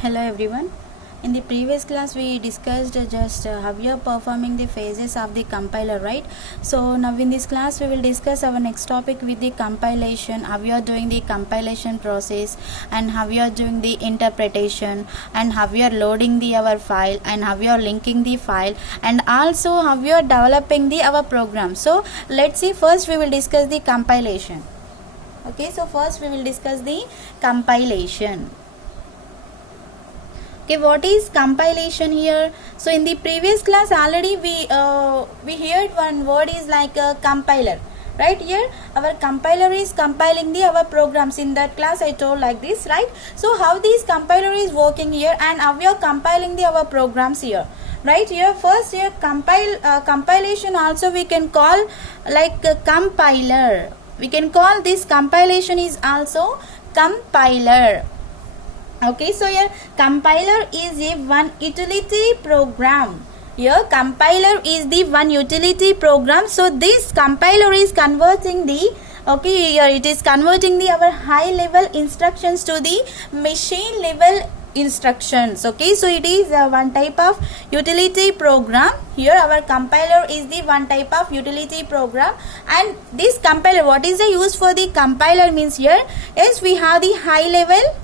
Hello everyone. In the previous class we discussed just how we are performing the phases of the compiler, right? So now in this class we will discuss our next topic with the compilation, how we are doing the compilation process and how we are doing the interpretation and how we are loading the our file and how we are linking the file and also how we are developing the our program. So let's see, first we will discuss the compilation. Okay, so first we will discuss the compilation. Okay, what is compilation here? So in the previous class already we heard one word is like a compiler, right? Here our compiler is compiling the our programs. In that class I told like this, right? So how this compiler is working here and how we are compiling the our programs here, right? Here first here compilation also we can call like a compiler. We can call this compilation is also compiler. Okay, so here compiler is a one utility program. Here compiler is the one utility program. So this compiler is converting the, okay, here it is converting the our high level instructions to the machine level instructions. Okay, so it is one type of utility program. Here our compiler is the one type of utility program, and this compiler, what is the use for the compiler means here, yes, we have the high level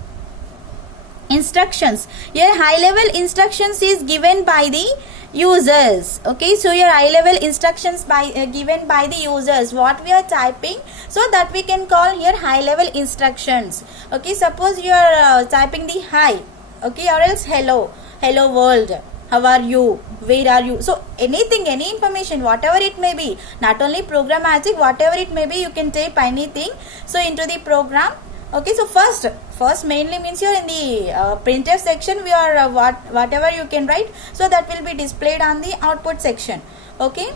instructions. Here high level instructions is given by the users. Okay, so your high level instructions by given by the users, what we are typing, so that we can call here high level instructions. Okay, suppose you are typing the hi, okay, or else hello world, how are you, where are you. So anything, any information, whatever it may be, not only programmatic, whatever it may be, you can type anything so into the program. Okay, so first mainly means here in the printf section we are whatever you can write, so that will be displayed on the output section. Okay,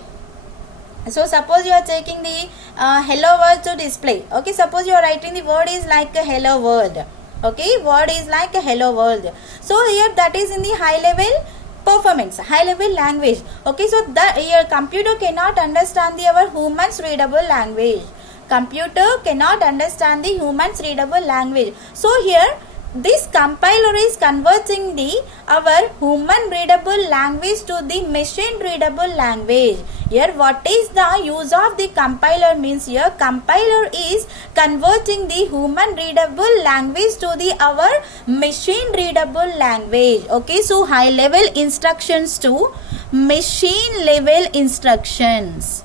so suppose you are taking the hello world to display. Okay, suppose you are writing the word is like a hello world. Okay, word is like a hello world. So here that is in the high level performance, high level language. Okay, so that your computer cannot understand the our humans readable language. Computer cannot understand the humans readable language. So here this compiler is converting the our human readable language to the machine readable language. Here what is the use of the compiler means, here compiler is converting the human readable language to the our machine readable language. Okay, so high level instructions to machine level instructions.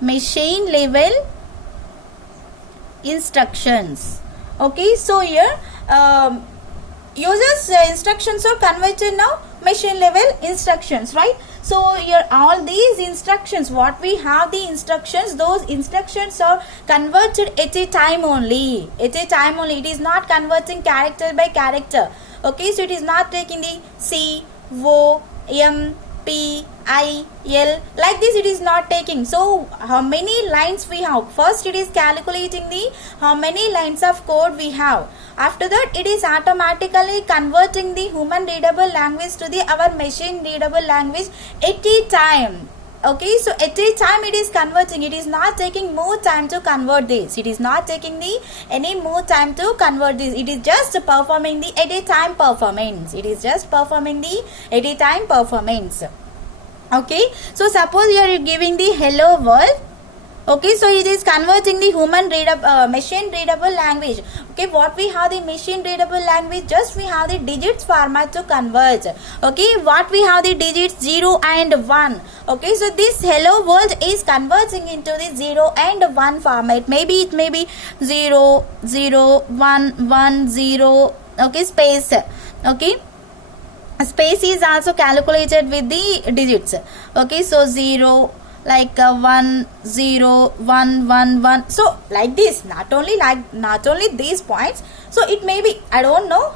Machine level instructions. Okay, so here users instructions are converted now machine level instructions, right? So here all these instructions, what we have the instructions, those instructions are converted at a time only. At a time only. It is not converting character by character. Okay, so it is not taking the C, O, M, P, I, L, like this it is not taking. So how many lines we have, first it is calculating the how many lines of code we have. After that it is automatically converting the human readable language to the our machine readable language at a time. Okay, so at a time it is converting. It is not taking more time to convert this. It is not taking the any more time to convert this. It is just performing the at a time performance. It is just performing the at a time performance. Okay, so suppose you are giving the hello world. Okay, so it is converting the human readable machine readable language. Okay, what we have the machine readable language, just we have the digits format to convert. Okay, what we have the digits 0 and 1. Okay, so this hello world is converting into the 0 and 1 format. Maybe it may be 0 0 1 1 0. Okay, space. Okay, space is also calculated with the digits. Okay, so 0 like 1 0 1 1 1, so like this, not only these points. So it may be, I don't know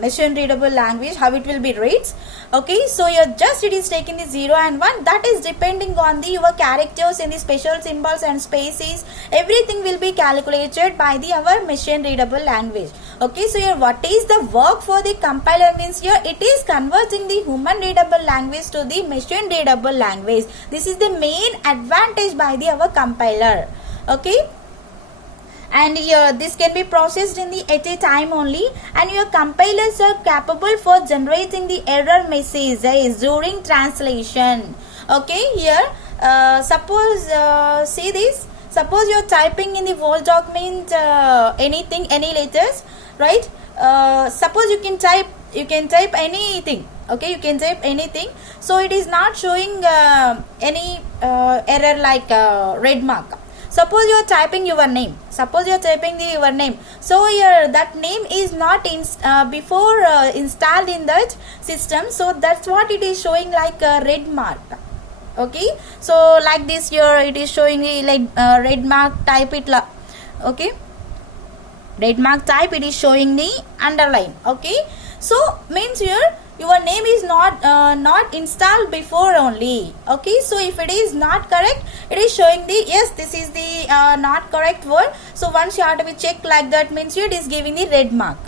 machine readable language how it will be reads. Okay, so you're just it is taking the 0 and 1, that is depending on the your characters and the special symbols and spaces, everything will be calculated by the our machine readable language. Okay, so here what is the work for the compiler means, here it is converting the human readable language to the machine readable language. This is the main advantage by the our compiler. Okay, and this can be processed in the at a time only, and your compilers are capable for generating the error messages during translation. Okay, here suppose see this, suppose you are typing in the Word document anything, any letters, right? Suppose you can type anything, okay, you can type anything, so it is not showing any error like red mark. Suppose you are typing your name, your name, so here that name is not before installed in that system, so that's what it is showing like a red mark. Okay, so like this here it is showing like red mark, type it okay, red mark type, it is showing the underline. Okay, so means here your name is not installed before only. Okay, so if it is not correct, it is showing the yes, this is the not correct word. So once you have to be checked like that, means here it is giving the red mark.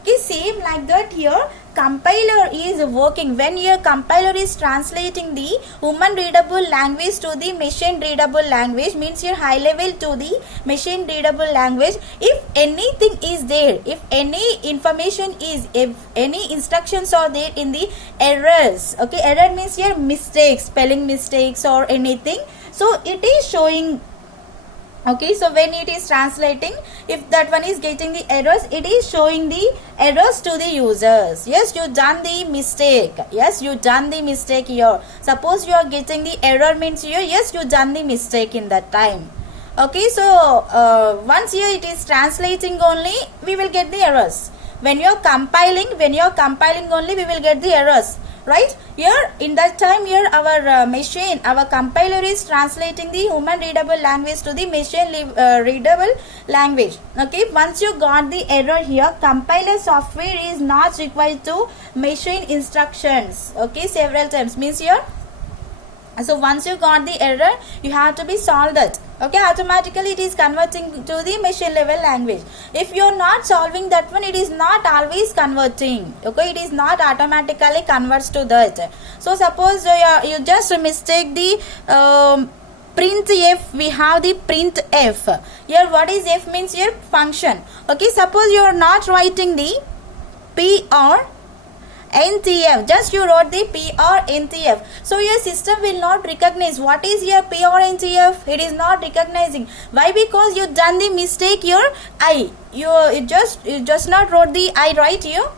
Okay, same like that here compiler is working. When your compiler is translating the human readable language to the machine readable language, means your high level to the machine readable language, if anything is there, if any information is, if any instructions are there in the errors, okay, error means here mistakes, spelling mistakes or anything, so it is showing. Okay, so when it is translating, if that one is getting the errors, it is showing the errors to the users. Yes, you done the mistake. Yes, you done the mistake here. Suppose you are getting the error, means here yes, you done the mistake in that time. Okay, so once here it is translating only, we will get the errors. When you are compiling only, we will get the errors. Right, here in that time here our machine, our compiler is translating the human readable language to the machine readable language. Okay, once you got the error here, compiler software is not required to machine instructions. Okay, several times, means here, so once you got the error, you have to be solved that. Okay, automatically it is converting to the machine level language. If you are not solving that one, it is not always converting. Okay, it is not automatically converts to that. So suppose you just mistake the print f, we have the print f. Here what is f means here function. Okay, suppose you are not writing the p or NTF, just you wrote the P or NTF, so your system will not recognize what is your P or NTF. It is not recognizing. Why? Because you done the mistake here I, you just not wrote the I right here,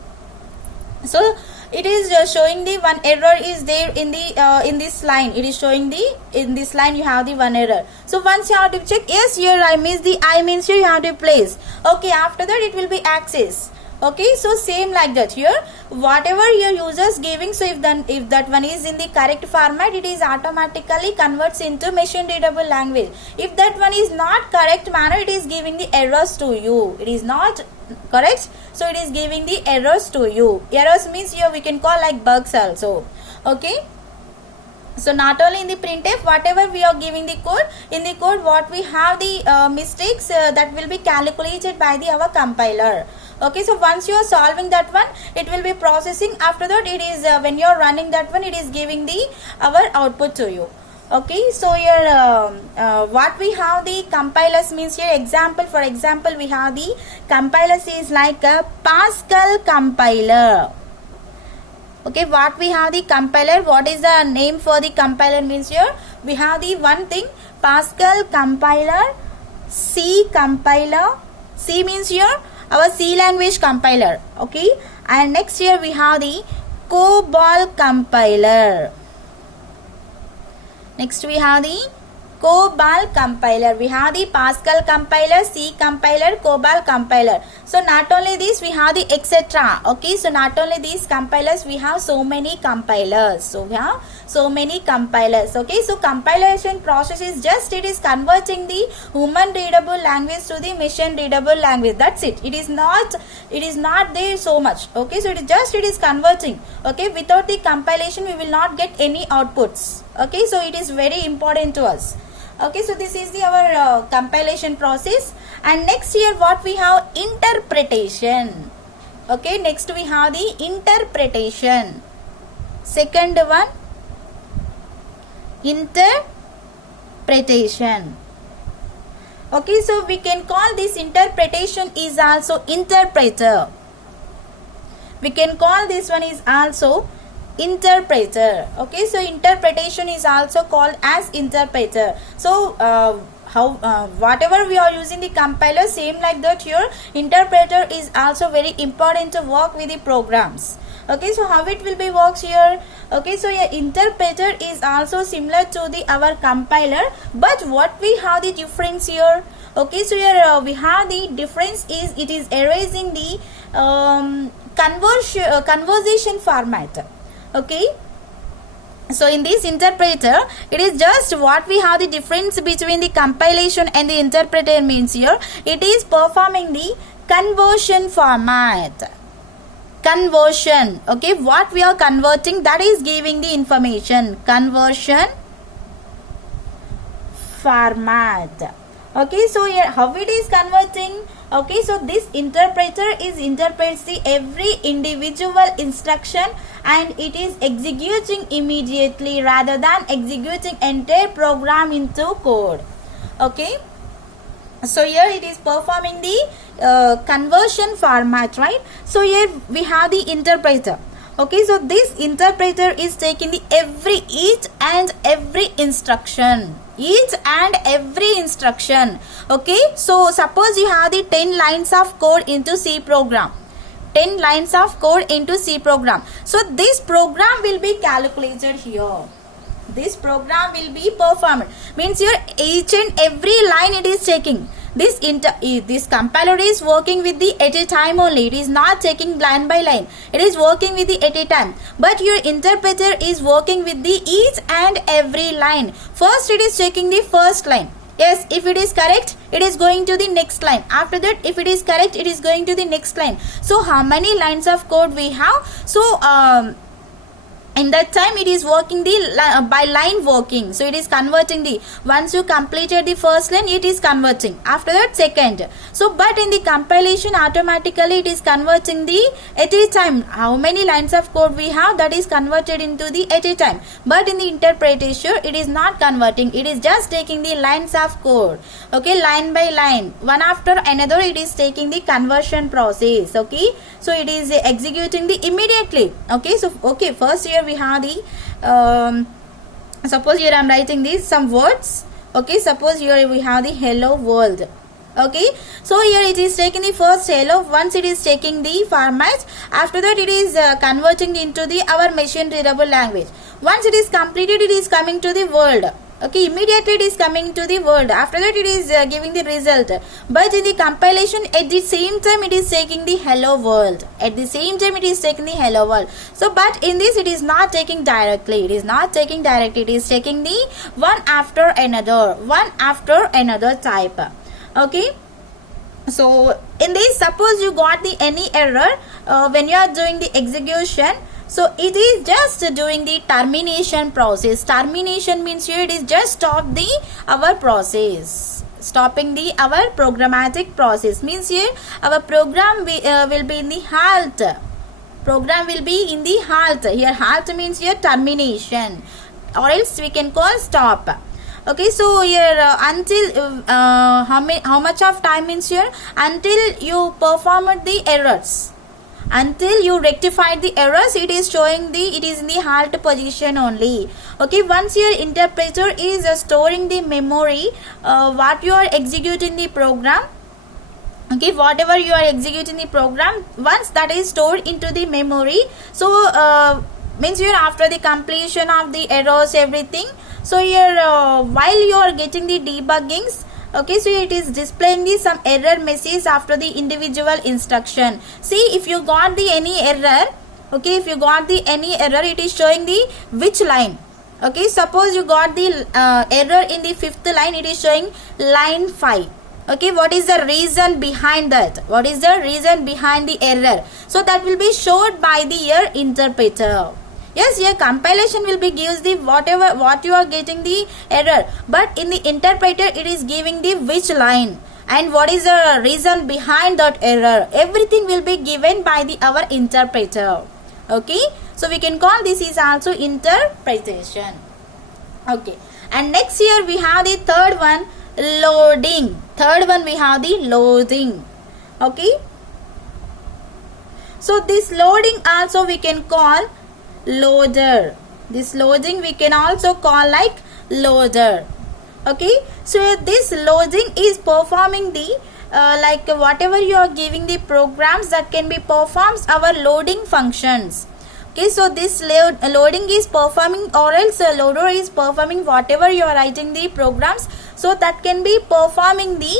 so it is showing the one error is there in the in this line. It is showing the in this line you have the one error. So once you have to check, yes, here I miss the I, means here you have to place. Okay, after that it will be access. Okay, so same like that here, whatever your users giving, so if that one is in the correct format, it is automatically converts into machine readable language. If that one is not correct manner, it is giving the errors to you. It is not correct, so it is giving the errors to you. Errors means here we can call like bugs also. Okay, so not only in the printf, whatever we are giving the code, in the code what we have the mistakes that will be calculated by the our compiler. Okay, so once you are solving that one, it will be processing. After that, it is when you are running that one, it is giving the our output to you. Okay, so here what we have the compilers means here example, for example we have the compilers is like a Pascal compiler. Okay, what we have the compiler, what is the name for the compiler means here we have the one thing Pascal compiler, C compiler. C means here our C language compiler. Okay, and next here we have the COBOL compiler. Next we have the COBOL compiler. We have the Pascal compiler, C compiler, COBOL compiler. So not only this, we have the etc. Okay, so not only these compilers, we have so many compilers. So we have so many compilers. Okay, so compilation process is just it is converting the human readable language to the machine readable language. That's it. It is not there so much. Okay, so it is converting. Okay, without the compilation, we will not get any outputs. Okay, so it is very important to us. Okay, so this is the our compilation process. And next here what we have, interpretation. Okay, next we have the interpretation. Second one, interpretation. Okay, so we can call this interpretation is also interpreter. We can call this one is also interpreter. Okay, so interpretation is also called as interpreter. So whatever we are using the compiler, same like that here, interpreter is also very important to work with the programs. Okay, so how it will be works here? Okay, so your interpreter is also similar to the our compiler, but what we have the difference here? Okay, so here we have the difference is it is erasing the conversation format. Okay, so in this interpreter, it is just what we have the difference between the compilation and the interpreter means here, it is performing the conversion format. Conversion, okay, what we are converting, that is giving the information. Conversion format. Okay, so here how it is converting? Okay, so this interpreter is interprets the every individual instruction and it is executing immediately rather than executing entire program into code. Okay, so here it is performing the conversion format, right? So here we have the interpreter. Okay, so this interpreter is taking the each and every instruction. Okay, so suppose you have the 10 lines of code into C program. 10 lines of code into C program. So this program will be calculated here. This program will be performed. Means here each and every line it is taking. This compiler is working with the at a time only. It is not taking line by line. It is working with the at a time. But your interpreter is working with the each and every line. First it is checking the first line. Yes, if it is correct, it is going to the next line. After that, if it is correct, it is going to the next line. So how many lines of code we have? So in that time it is working the by line working. So it is converting the, once you completed the first line, it is converting. After that second. So but in the compilation automatically it is converting the at a time. How many lines of code we have, that is converted into the at a time. But in the interpretation it is not converting. It is just taking the lines of code. Okay, line by line, one after another it is taking the conversion process. Okay, so it is executing the immediately. Okay, so okay, first here we have the suppose here I am writing these some words. Okay, suppose here we have the hello world. Okay, so here it is taking the first hello. Once it is taking the format, after that it is converting into the our machine readable language. Once it is completed, it is coming to the world. Okay, immediately it is coming to the world. After that it is giving the result. But in the compilation, at the same time it is taking the hello world. At the same time it is taking the hello world. So but in this it is not taking directly. It is not taking directly. It is taking the one after another type. Okay, so in this, suppose you got the any error when you are doing the execution. So it is just doing the termination process. Termination means here it is just stop the our process. Stopping the our programmatic process means here our program will be in the halt. Program will be in the halt. Here halt means here termination, or else we can call stop. Okay, so here until how much of time means here, until you performed the errors. Until you rectified the errors, it is showing it is in the halt position only. Okay, once your interpreter is storing the memory, what you are executing the program. Okay, whatever you are executing the program, once that is stored into the memory, so means here after the completion of the errors, everything. So here while you are getting the debuggings, okay, so it is displaying the some error message after the individual instruction. See, if you got the any error, okay, if you got the any error, it is showing the which line. Okay, suppose you got the error in the 5th line, it is showing line 5. Okay, what is the reason behind that? What is the reason behind the error? So that will be showed by the your interpreter. Yes, your compilation will be gives the whatever what you are getting the error, but in the interpreter it is giving the which line and what is the reason behind that error. Everything will be given by the our interpreter. Okay, so we can call this is also interpretation. Okay, and next here we have the third one, loading. Third one we have the loading. Okay, so this loading also we can call loader. This loading we can also call like loader. Okay, so this loading is performing the like whatever you are giving the programs, that can be performs our loading functions. Okay, so this loading is performing, or else loader is performing whatever you are writing the programs, so that can be performing the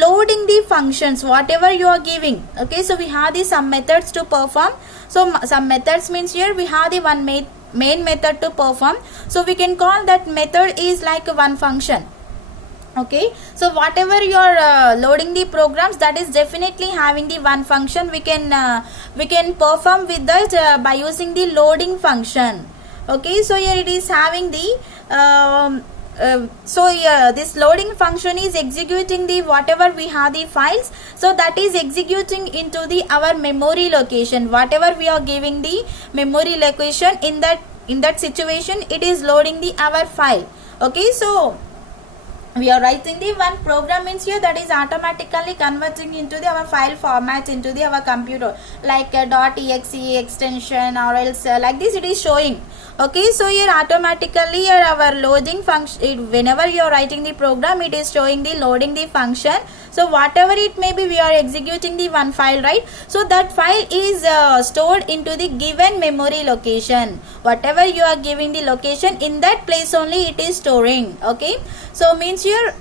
loading the functions whatever you are giving. Okay, so we have the some methods to perform. So some methods means here we have the one main method to perform, so we can call that method is like one function. Okay, so whatever you are loading the programs, that is definitely having the one function. We can perform with that by using the loading function. Okay, so here it is having the this loading function is executing the whatever we have the files, so that is executing into the our memory location. Whatever we are giving the memory location, in that situation it is loading the our file. Okay, so we are writing the one program means here, that is automatically converting into the our file format into the our computer, like .exe extension, or else like this it is showing. Okay, so here automatically here our loading function, whenever you are writing the program, it is showing the loading the function. So whatever it may be, we are executing the one file, right? So that file is stored into the given memory location. Whatever you are giving the location, in that place only it is storing. Okay, so means here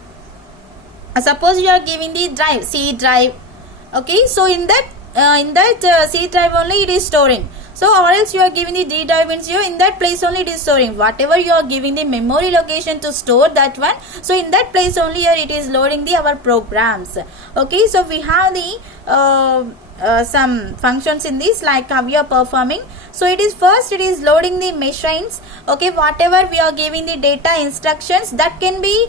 suppose you are giving the drive, C drive. Okay, so in that C drive only it is storing. So or else you are giving the D drive, means you in that place only it is storing. Whatever you are giving the memory location to store that one, so in that place only here it is loading the our programs. Okay, so we have the some functions in this, like how we are performing. So it is first it is loading the machines. Okay, whatever we are giving the data instructions, that can be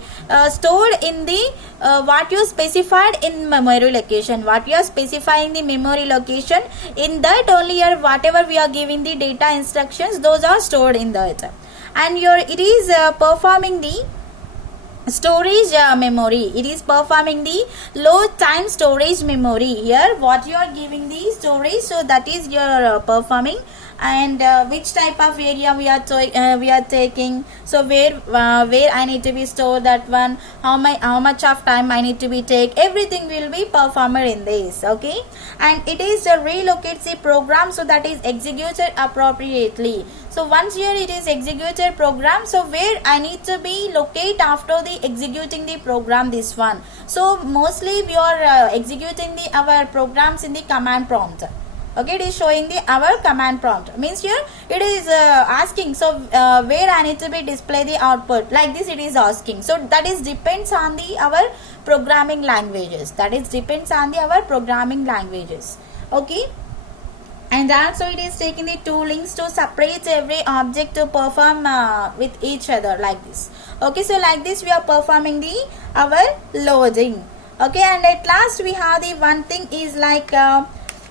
stored in the what you specified in memory location. What you are specifying the memory location, in that only here whatever we are giving the data instructions, those are stored in that. And your it is performing the storage memory. It is performing the low time storage memory. Here what you are giving the storage, so that is your performing. And which type of area we are taking, so where I need to be store that one, how much of time I need to be take, everything will be performed in this. Okay, and it is relocates the program, so that is executed appropriately. So once here it is executed program, so where I need to be locate after the executing the program, this one. So mostly we are executing the our programs in the command prompt. Okay, it is showing the our command prompt, means here it is asking, so where I need to be display the output, like this it is asking. So that is depends on the our programming languages. That is depends on the our programming languages. Okay, and also it is taking the two links to separate every object to perform with each other, like this. Okay, so like this we are performing the our loading. Okay, and at last we have the one thing is like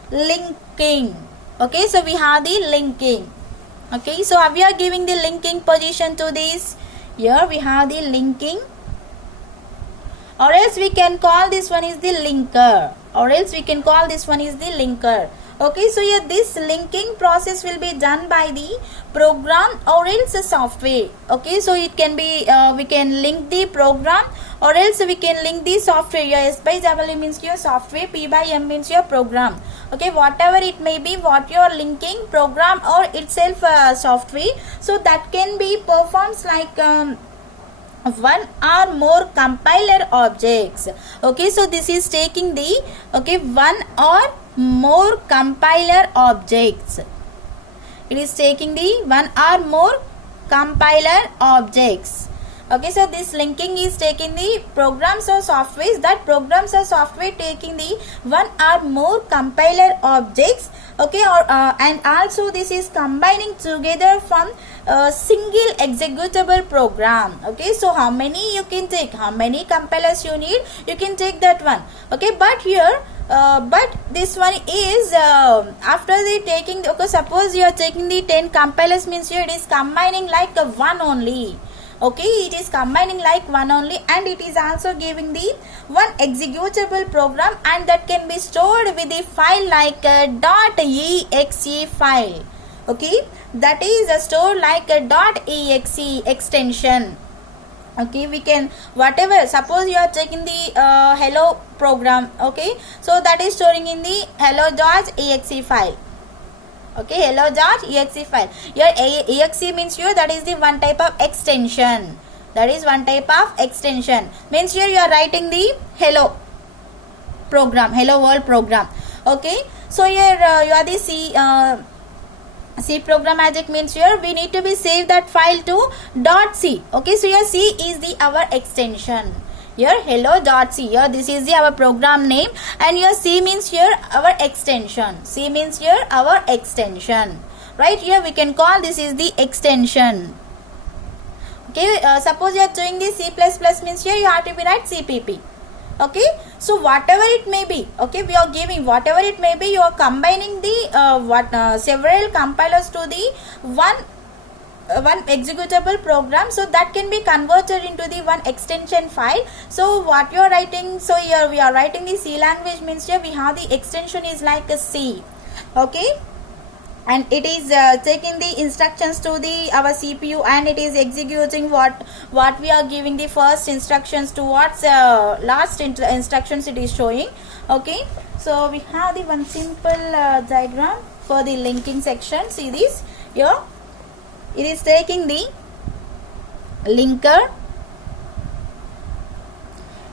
linking. Okay, so we have the linking. Okay, so we are giving the linking position to this. Here we have the linking, or else we can call this one is the linker, or else we can call this one is the linker. Okay, so here this linking process will be done by the program or else the software. Okay, so it can be we can link the program, or else we can link the software. Your S by W means your software, P by M means your program. Okay, whatever it may be, what you are linking, program or itself software, so that can be performs like one or more compiler objects. Okay, so this is taking the one or more compiler objects. It is taking the one or more compiler objects. Okay, so this linking is taking the programs or softwares, that programs or software taking the one or more compiler objects. Okay, or and also this is combining together from a single executable program. Okay, so how many you can take, how many compilers you need, you can take that one. Okay, but here but this one is after the taking okay, suppose you are taking the 10 compilers, means here it is combining like one only. Okay, it is combining like one only, and it is also giving the one executable program, and that can be stored with the file like a .exe file. Okay, that is stored like a .exe extension. Okay, we can whatever, suppose you are taking the hello program, okay, so that is storing in the hello.exe file. Okay, hello.exe file. Here exe means here that is the one type of extension. That is one type of extension. Means here you are writing the hello program, hello world program. Okay, so here you are the C programmatic means here we need to be save that file to .c. Okay, so here C is the our extension. Here hello.c, here this is the our program name, and here C means here our extension. C means here our extension. Right, here we can call this is the extension. Okay, suppose you are doing the C++ means here you have to be write CPP. Okay, so whatever it may be, okay, we are giving whatever it may be, you are combining the several compilers to the one executable program, so that can be converted into the one extension file. So what you are writing, so here we are writing the C language means here we have the extension is like a C. Okay, and it is taking the instructions to the our CPU, and it is executing what we are giving the first instructions towards last instructions it is showing. Okay, so we have the one simple diagram for the linking section. See this here, it is taking the linker,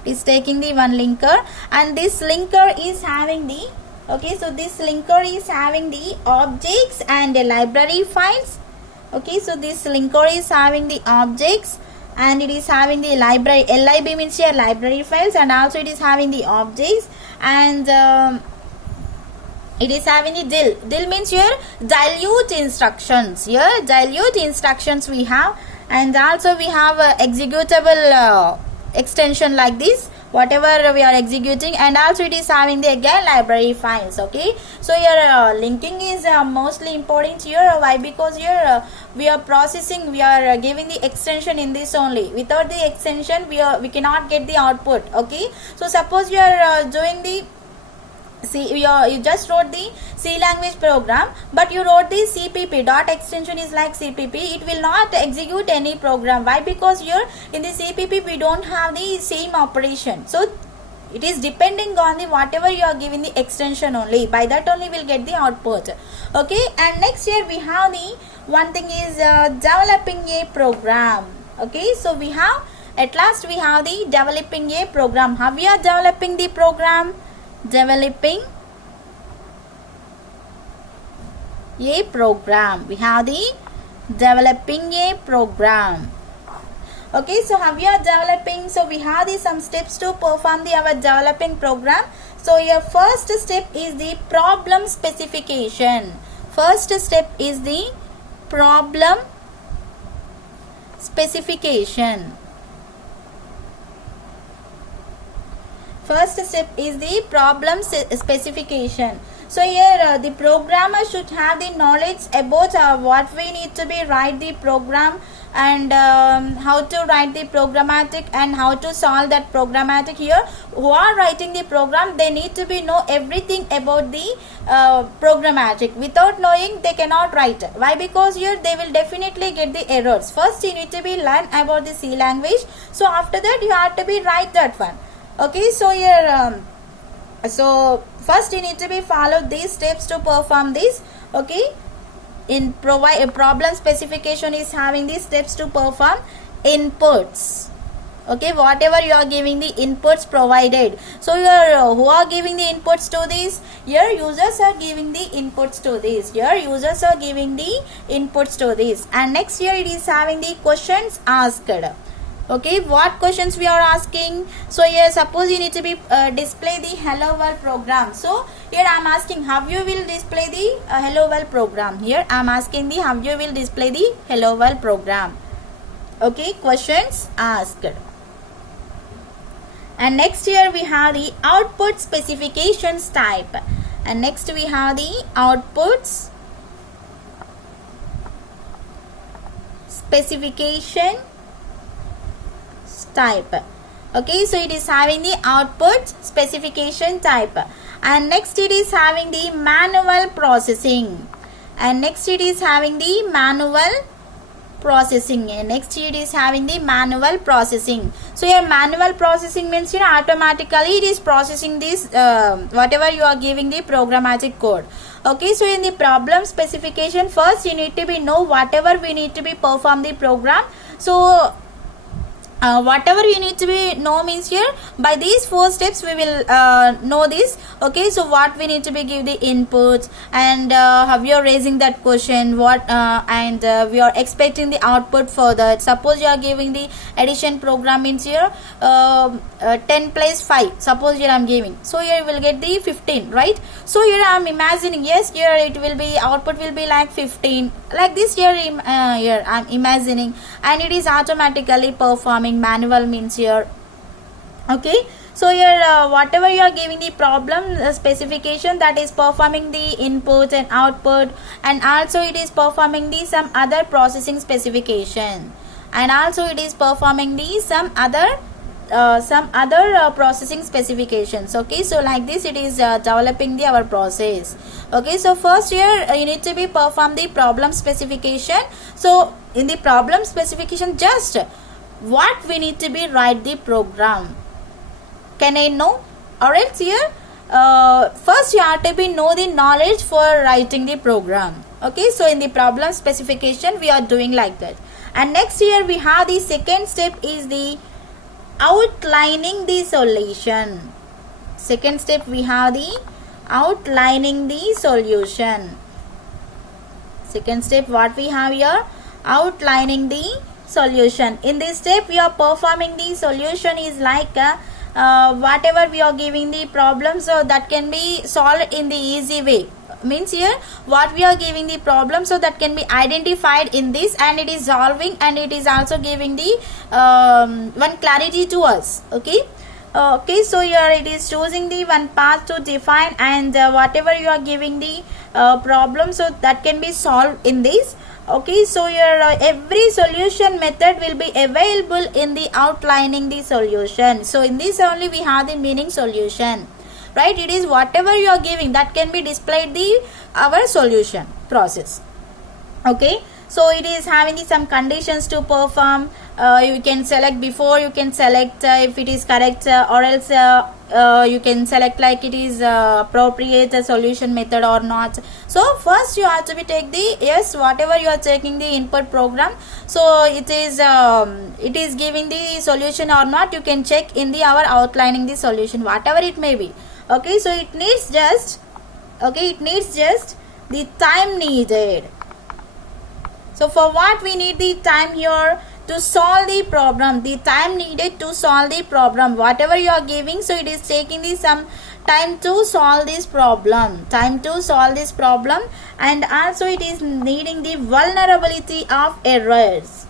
it is taking the one linker, and this linker is having the, okay, so this linker is having the objects and the library files. Okay, so this linker is having the objects, and it is having the library, lib means here library files, and also it is having the objects, and it is having the dil means here dilute instructions. Here dilute instructions we have, and also we have a executable extension like this, whatever we are executing, and also it is having the again library files. Okay, so here linking is mostly important here. Why? Because here we are processing, we are giving the extension in this only. Without the extension we cannot get the output. Okay, so suppose you are doing the you just wrote the C language program, but you wrote the CPP dot extension is like CPP, it will not execute any program. Why? Because here in the CPP we don't have the same operation, so it is depending on the whatever you are giving the extension only. By that only will get the output. Okay, and next here we have the one thing is developing a program. Okay, so we have at last we have the developing a program. How we are developing the program? Developing a program. We have the developing a program. Okay, so how we are developing? So we have the some steps to perform the our developing program. So your first step is the problem specification. First step is the problem specification. First step is the problem specification. So here the programmer should have the knowledge about what we need to be write the program, and how to write the programmatic, and how to solve that programmatic. Here who are writing the program, they need to be know everything about the programmatic. Without knowing they cannot write. Why? Because here they will definitely get the errors. First you need to be learn about the C language, so after that you have to be write that one. Okay, so here so first you need to be follow these steps to perform this. Okay, in provide a problem specification is having these steps to perform inputs. Okay, whatever you are giving the inputs provided. So here who are giving the inputs to this? Here users are giving the inputs to this. Here users are giving the inputs to this. And next here it is having the questions asked. Okay, what questions we are asking? So here suppose you need to be display the hello world program. So here I am asking how you will display the hello world program. Here I am asking the how you will display the hello world program. Okay, questions asked. And next here we have the output specifications type. And next we have the outputs specification type. Okay, so it is having the output specification type, and next it is having the manual processing, and next it is having the manual processing, and next it is having the manual processing. So your manual processing means automatically it is processing this whatever you are giving the programmatic code. Okay, so in the problem specification, first you need to be know whatever we need to be perform the program. So whatever you need to be know means here by these 4 steps we will know this. Okay, so what we need to be give the inputs, and how we are raising that question, what and we are expecting the output for that. Suppose you are giving the addition program means here 10 plus 5, suppose here I am giving, so here you will get the 15, right? So here I am imagining, yes, here it will be output will be like 15, like this. Here here I am imagining, and it is automatically performing. Manual means here. Okay, so here whatever you are giving the problem specification, that is performing the input and output, and also it is performing the some other processing specification, and also it is performing the some other processing specifications. Okay, so like this it is developing the our process. Okay, so first here you need to be perform the problem specification. So in the problem specification, just what we need to be write the program, can I know? Or else here first you have to be know the knowledge for writing the program. Okay, so in the problem specification we are doing like that. And next here we have the second step is the outlining the solution. Second step we have the outlining the solution. Second step what we have here, outlining the solution. In this step we are performing the solution is like whatever we are giving the problem, so that can be solved in the easy way. Means here what we are giving the problem, so that can be identified in this, and it is solving, and it is also giving the one clarity to us. Okay, okay, so here it is choosing the one path to define, and whatever you are giving the problem, so that can be solved in this. Okay, so your every solution method will be available in the outlining the solution. So in this only we have the meaning solution, right? It is whatever you are giving that can be displayed the our solution process. Okay, so it is having some conditions to perform. You can select before, you can select if it is correct, or else you can select like it is appropriate solution method or not. So first you have to be take the yes, whatever you are taking the input program, so it is giving the solution or not, you can check in the our outlining the solution, whatever it may be. Okay, so it needs just the time needed. So for what we need the time here? To solve the problem, the time needed to solve the problem, whatever you are giving, so it is taking the some time to solve this problem, and also it is needing the vulnerability of errors,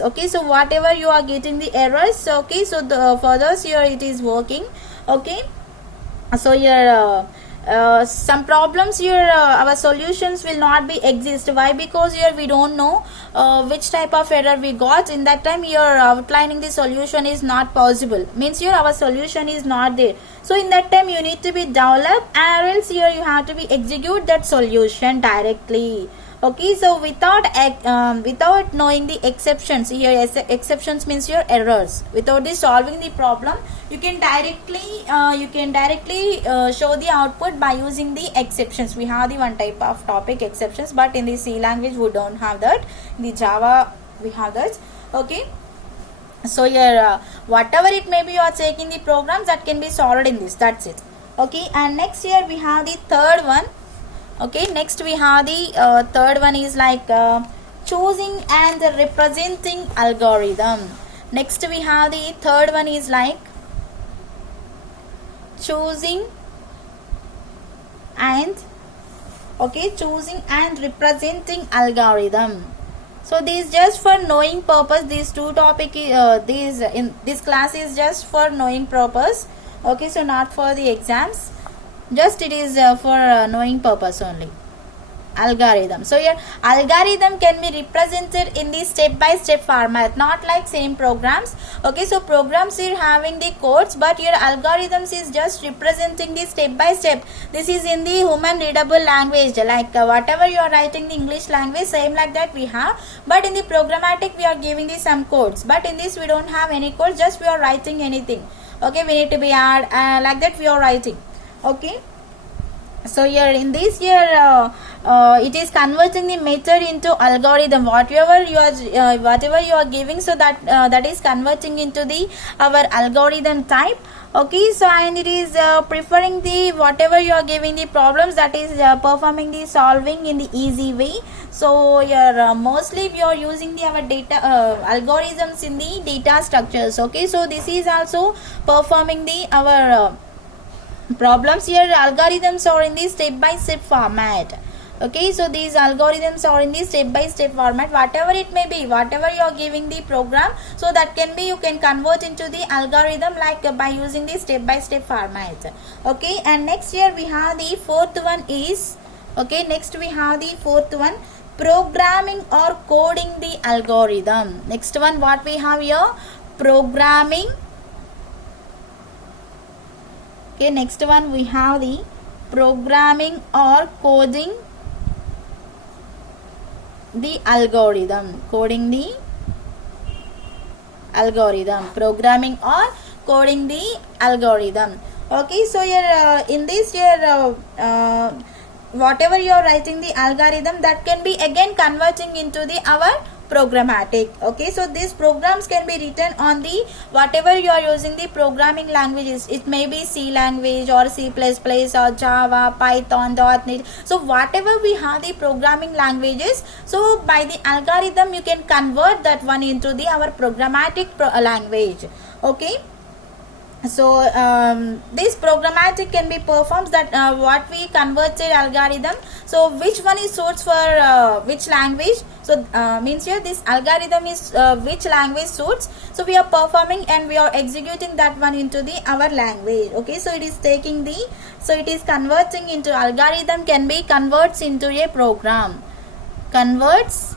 okay, so whatever you are getting the errors, okay, so the for those here it is working. Okay, so here some problems here our solutions will not be exist. Why? Because here we don't know which type of error we got. In that time your outlining the solution is not possible, means here our solution is not there. So in that time you need to be develop, or else here you have to be execute that solution directly. Okay, so without knowing the exceptions, here exceptions means your errors, without this solving the problem, you can directly show the output by using the exceptions. We have the one type of topic exceptions, but in the C language we don't have that. In the Java we have that. Okay, so here whatever it may be you are taking the programs that can be solved in this, that's it. Okay, and next here we have the third one. Okay, next we have the third one is like choosing and representing algorithm. Next we have the third one is like choosing and representing algorithm. So this just for knowing purpose, these two topic in this class is just for knowing purpose. Okay, so not for the exams, just it is for knowing purpose only. algorithm. So your algorithm can be represented in the step by step format, not like same programs. Okay, so programs are having the codes, but your algorithms is just representing the step by step. This is in the human readable language, like whatever you are writing the English language, same like that we have, but in the programmatic we are giving the some codes, but in this we don't have any codes, just we are writing anything. Okay, we need to be add like that we are writing. Okay, so here in this here it is converting the method into algorithm, whatever you are giving, so that that is converting into the our algorithm type. Okay, so and it is preferring the whatever you are giving the problems, that is performing the solving in the easy way. So here mostly we are using the our data algorithms in the data structures. Okay, so this is also performing the our problems. Here algorithms are in the step by step format. Okay, so these algorithms are in the step by step format, whatever it may be, whatever you are giving the program, so that can be you can convert into the algorithm like by using the step by step format. Okay, and next here we have the fourth one is, okay, next we have the fourth one, programming or coding the algorithm. Next one what we have here, programming. Okay, next one we have the programming or coding the algorithm, coding the algorithm, programming or coding the algorithm. Okay, so here in this here whatever you are writing the algorithm, that can be again converting into the our programmatic. Okay, so these programs can be written on the whatever you are using the programming languages, it may be C language or C++ or Java, Python, .NET. So whatever we have the programming languages, so by the algorithm you can convert that one into the our programmatic language. Okay, so this programmatic can be performed, that what we converted algorithm, so which one is suits for which language. So means here this algorithm is which language suits, so we are performing and we are executing that one into the our language. Okay, so it is taking the, so it is converting into algorithm, can be converts into a program, converts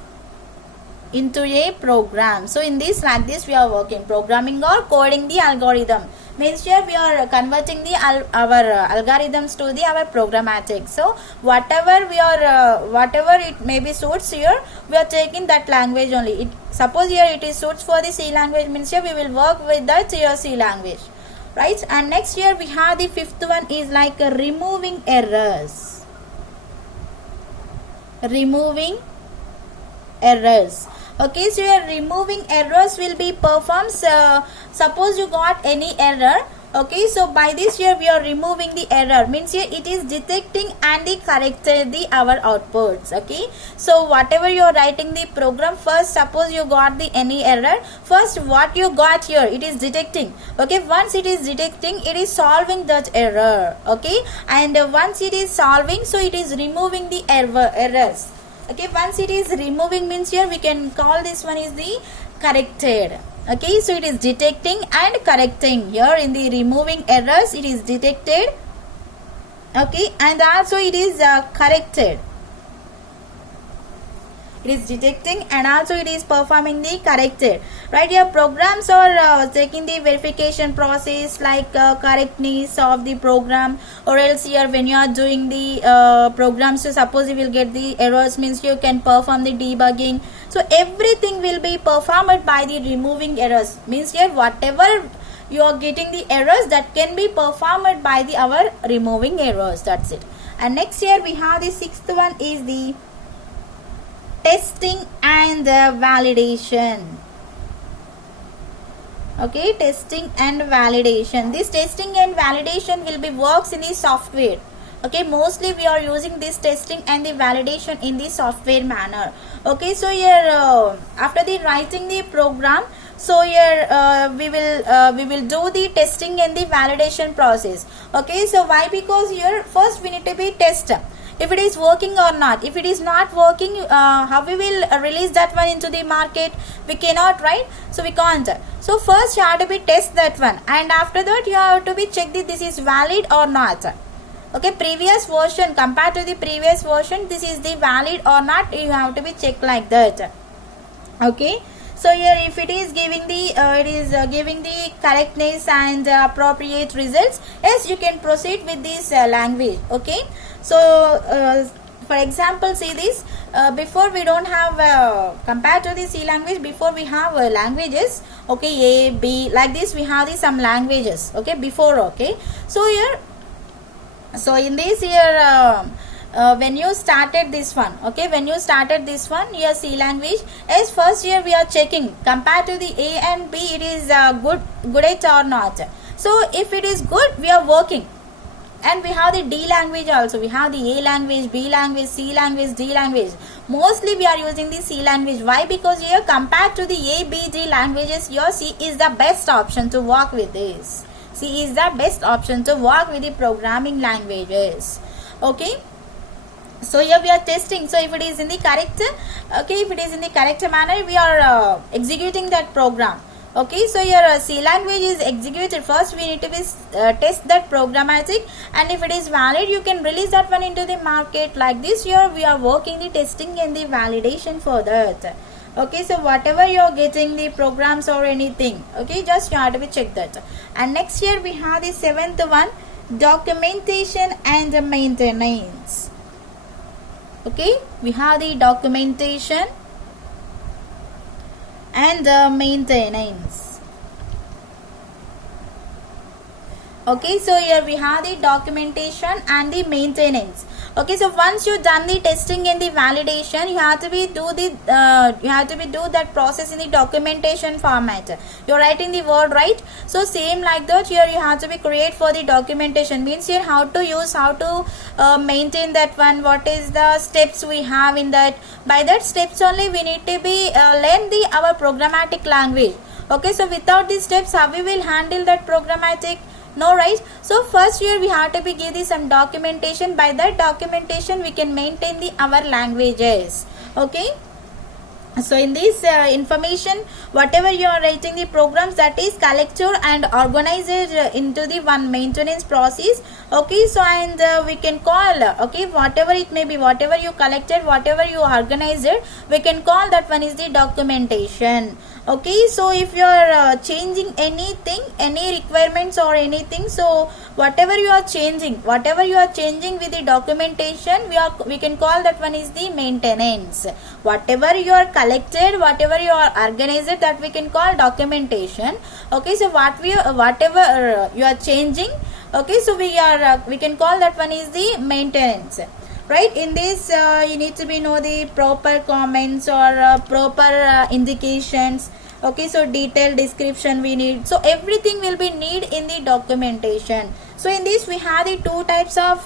into a program. So in this like this we are working, programming or coding the algorithm, means here we are converting the our algorithms to the our programmatic. So whatever we are whatever it may be suits here, we are taking that language only. It suppose here it is suits for the C language, means here we will work with that here C language, right? And next here we have the fifth one is like removing errors, removing errors. Okay, so your removing errors will be performed. Suppose you got any error. Okay, so by this here we are removing the error, means here it is detecting and the corrected the our outputs. Okay, so whatever you are writing the program, first suppose you got the any error, first what you got here, it is detecting. Okay, once it is detecting, it is solving that error. Okay, and once it is solving, so it is removing the errors. Okay, once it is removing, means here we can call this one is the corrected. Okay, so it is detecting and correcting. Here in the removing errors, it is detected. Okay, and also it is corrected. It is detecting and also it is performing the corrected. Right, your programs are taking the verification process like correctness of the program, or else here when you are doing the programs, so suppose you will get the errors, means you can perform the debugging. So everything will be performed by the removing errors, means here whatever you are getting the errors, that can be performed by the our removing errors. That's it. And next here we have the sixth one is the testing and validation. Okay, testing and validation. This testing and validation will be works in the software. Okay, mostly we are using this testing and the validation in the software manner. Okay, so here after the writing the program, so here we will do the testing and the validation process. Okay, so why? Because here first we need to be test if it is working or not. If it is not working, how we will release that one into the market? We cannot, right? So we can't. So first you have to be test that one, and after that you have to be check that this is valid or not. Okay, previous version compared to the previous version, this is the valid or not, you have to be checked like that. Okay, so here if it is giving the giving the correctness and appropriate results, yes, you can proceed with this language. Okay, so for example, see this, before we don't have compared to the C language, before we have languages, okay, A, B, like this we have the some languages, okay, before. Okay, so here, so in this here when you started this one, okay, when you started this one, your C language, as first here we are checking compared to the A and B, it is good it or not. So if it is good, we are working. And we have the D language also. We have the A language, B language, C language, D language. Mostly we are using the C language. Why? Because here compared to the A, B, D languages, your C is the best option to work with this. C is the best option to work with the programming languages. Okay. So here we are testing. So if it is in the correct, okay, if it is in the correct manner, we are executing that program. Okay, so your C language is executed. First we need to be test that programmatic, and if it is valid, you can release that one into the market. Like this, here we are working the testing and the validation for that. Okay, so whatever you are getting the programs or anything, okay, just you have to be check that. And next here we have the seventh one, documentation and the maintenance. Okay, we have the documentation and the maintenance. Okay, so here we have the documentation and the maintenance. Okay, so once you done the testing and the validation, you have to be do that process in the documentation format. You're writing the word, right? So same like that, here you have to be create for the documentation, means here how to use, how to maintain that one, what is the steps we have in that. By that steps only we need to be learn the our programmatic language. Okay, so without these steps, how we will handle that programmatic? No, right? So first here we have to be give the some documentation. By that documentation we can maintain the our languages. Okay, so in this information, whatever you are writing the programs, that is collected and organized into the one maintenance process. Okay, so and we can call, okay, whatever it may be, whatever you collected, whatever you organized, we can call that one is the documentation. Okay, so if you are changing anything, any requirements or anything, so whatever you are changing with the documentation, we can call that one is the maintenance. Whatever you are collected, whatever you are organized, that we can call documentation. Okay, so whatever you are changing, okay, so we can call that one is the maintenance. Right, in this you need to be know the proper comments or proper indications. Okay, so detailed description we need, so everything will be need in the documentation. So in this we have the two types of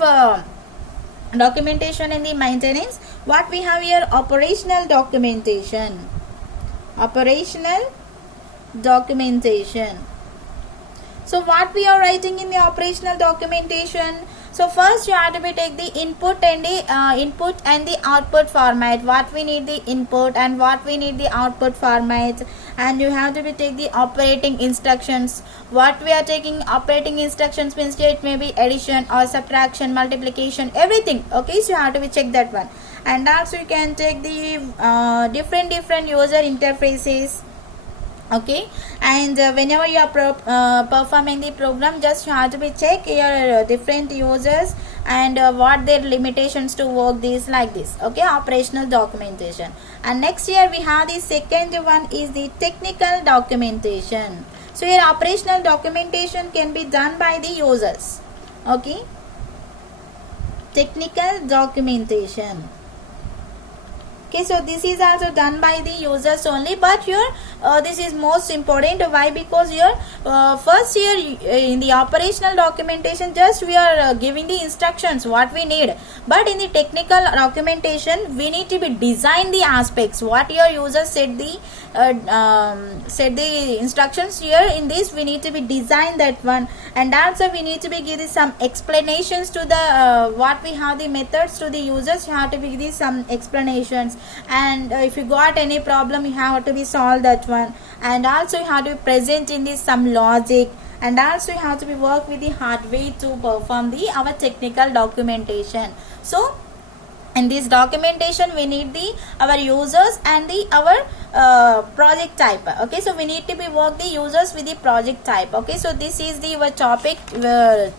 documentation in the maintenance. What we have here, operational documentation. So what we are writing in the operational documentation? So first you have to be take the input and the output format. What we need the input and what we need the output format, and you have to be take the operating instructions. What we are taking operating instructions means it may be addition or subtraction, multiplication, everything. Okay, so you have to be check that one. And also you can take the different user interfaces. Okay, and whenever you are performing the program, just you have to be check your different users and what their limitations to work this like this. Okay, operational documentation. And next here we have the second one is the technical documentation. So your operational documentation can be done by the users. Okay, technical documentation. Okay, so this is also done by the users only, but here this is most important. Why? Because here first here in the operational documentation, just we are giving the instructions what we need, but in the technical documentation we need to be design the aspects what your user said the instructions. Here in this we need to be design that one, and also we need to be give some explanations to the what we have the methods to the users. You have to be give some explanations, and if you got any problem, you have to be solve that one, and also you have to be present in this some logic, and also you have to be work with the hardware to perform the our technical documentation. So in this documentation we need the our users and the our project type. Okay, so we need to be work the users with the project type. Okay, so this is the our topic,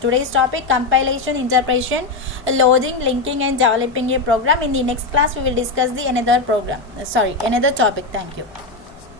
today's topic, compilation, interpretation, loading, linking and developing a program. In the next class we will discuss the another program, another topic. Thank you.